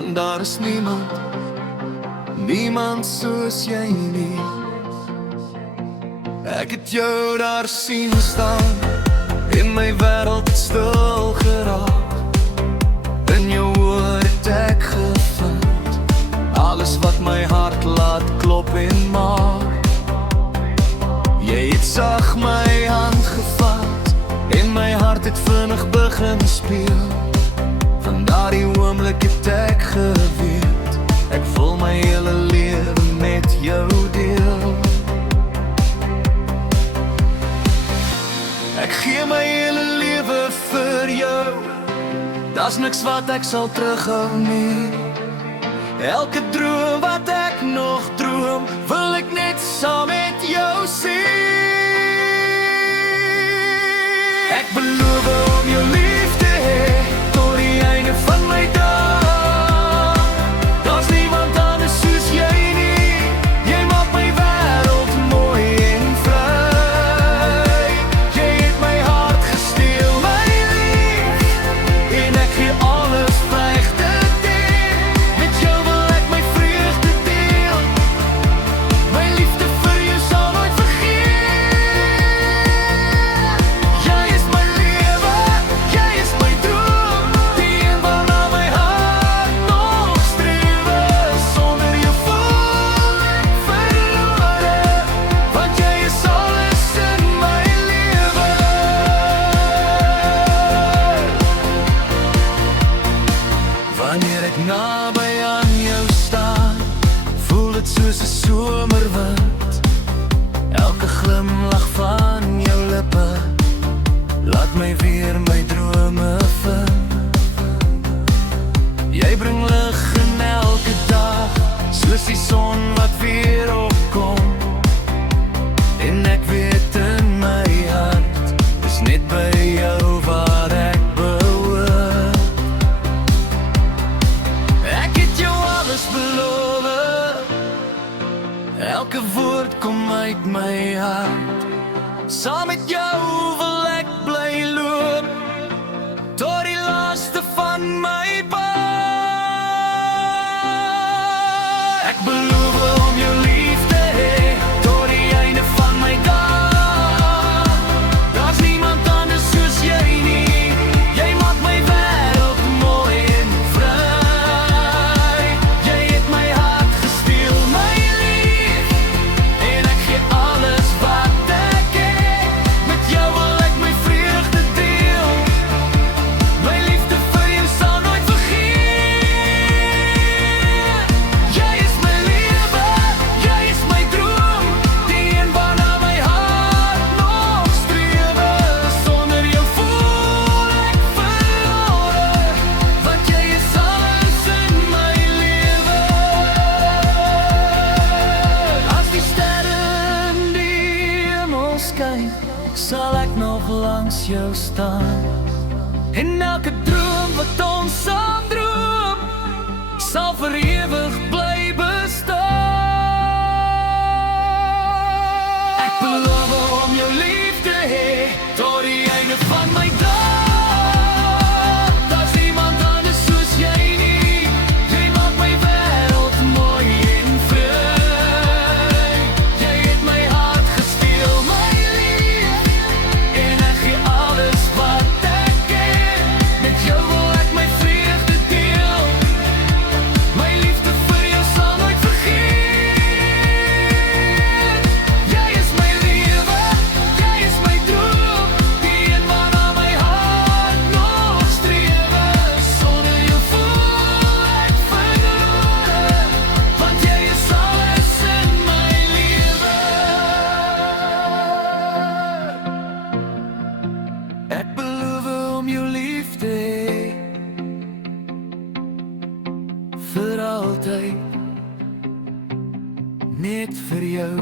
want daar is niemand soos jy nie. Ek het jou daar sien staan, en my wêreld het stil geraak. In jou woord het ek gevind alles wat my hart laat klop en maak. Jy het sag my hand gevat, en my hart het vinnig begin speel. Van daardie oomblik het ek geweet, ek wil my hele lewe met jou deel. Ek gee my hele lewe vir jou, daar's niks wat ek sal terughou nie. Elke droom wat ek nog droom, wil ek net saam met jou sien. Ek beloof om jou lief te hê, tot die einde van my dag. Daar's niemand anders soos jy nie, jy maak my wêreld mooi en vry. Jy het my hart gesteel, my lief, en ek gee alles vryg te deel. Met jou wil ek my vreugde deel, my liefde vir jou sal nooit vergeet. Jy is my lewe, jy is my droom, die een waarna my hart nog strewe. Sonder jou voel ek verlore, want jy is alles in my lewe. Wanneer ek naby aan jou staan, voel dit soos 'n somerwind. Elke glimlach van jou lippe laat my weer my drome vind. Jy bring lig in elke dag, soos die son wat weer opkom. En ek weet in my hart, dis net by jou waar ek behoort. Ek het jou alles beloof, elke woord kom uit my hart. Saam met jou wil ek bly loop, tot die laaste van my pad. Ek beloof om jou lief te hê, tot die einde van my dag. Daar's niemand anders soos jy nie, jy maak my wêreld mooi en vry. Jy het my hart gesteel, my lief, en ek gee alles wat ek het. Met jou wil ek my vreugde deel, my liefde vir jou sal nooit vergeet. Jy is my lewe, jy is my droom, die een waarna my hart nog strewe. Sonder jou voel ek verlore, want jy is alles in my lewe. As die sterre in die hemel skyn, sal ek nog langs jou staan. En elke droom wat ons saam droom, sal vir ewig bly bestaan. Ek beloof om jou lief te hê, tot die einde van my dag. Daar's niemand anders soos jy nie, jy maak my wêreld mooi en vry. Jy het my hart gesteel, my lief, en ek gee alles wat ek het. Met jou wil ek my vreugde deel, my liefde vir jou sal nooit vergeet. Jy is my lewe, jy is my droom, die een waarna my hart nog strewe. Sonder jou voel ek verlore, want jy is alles in my lewe. Ek beloof om jou lief te hê, vir altyd, net vir jou.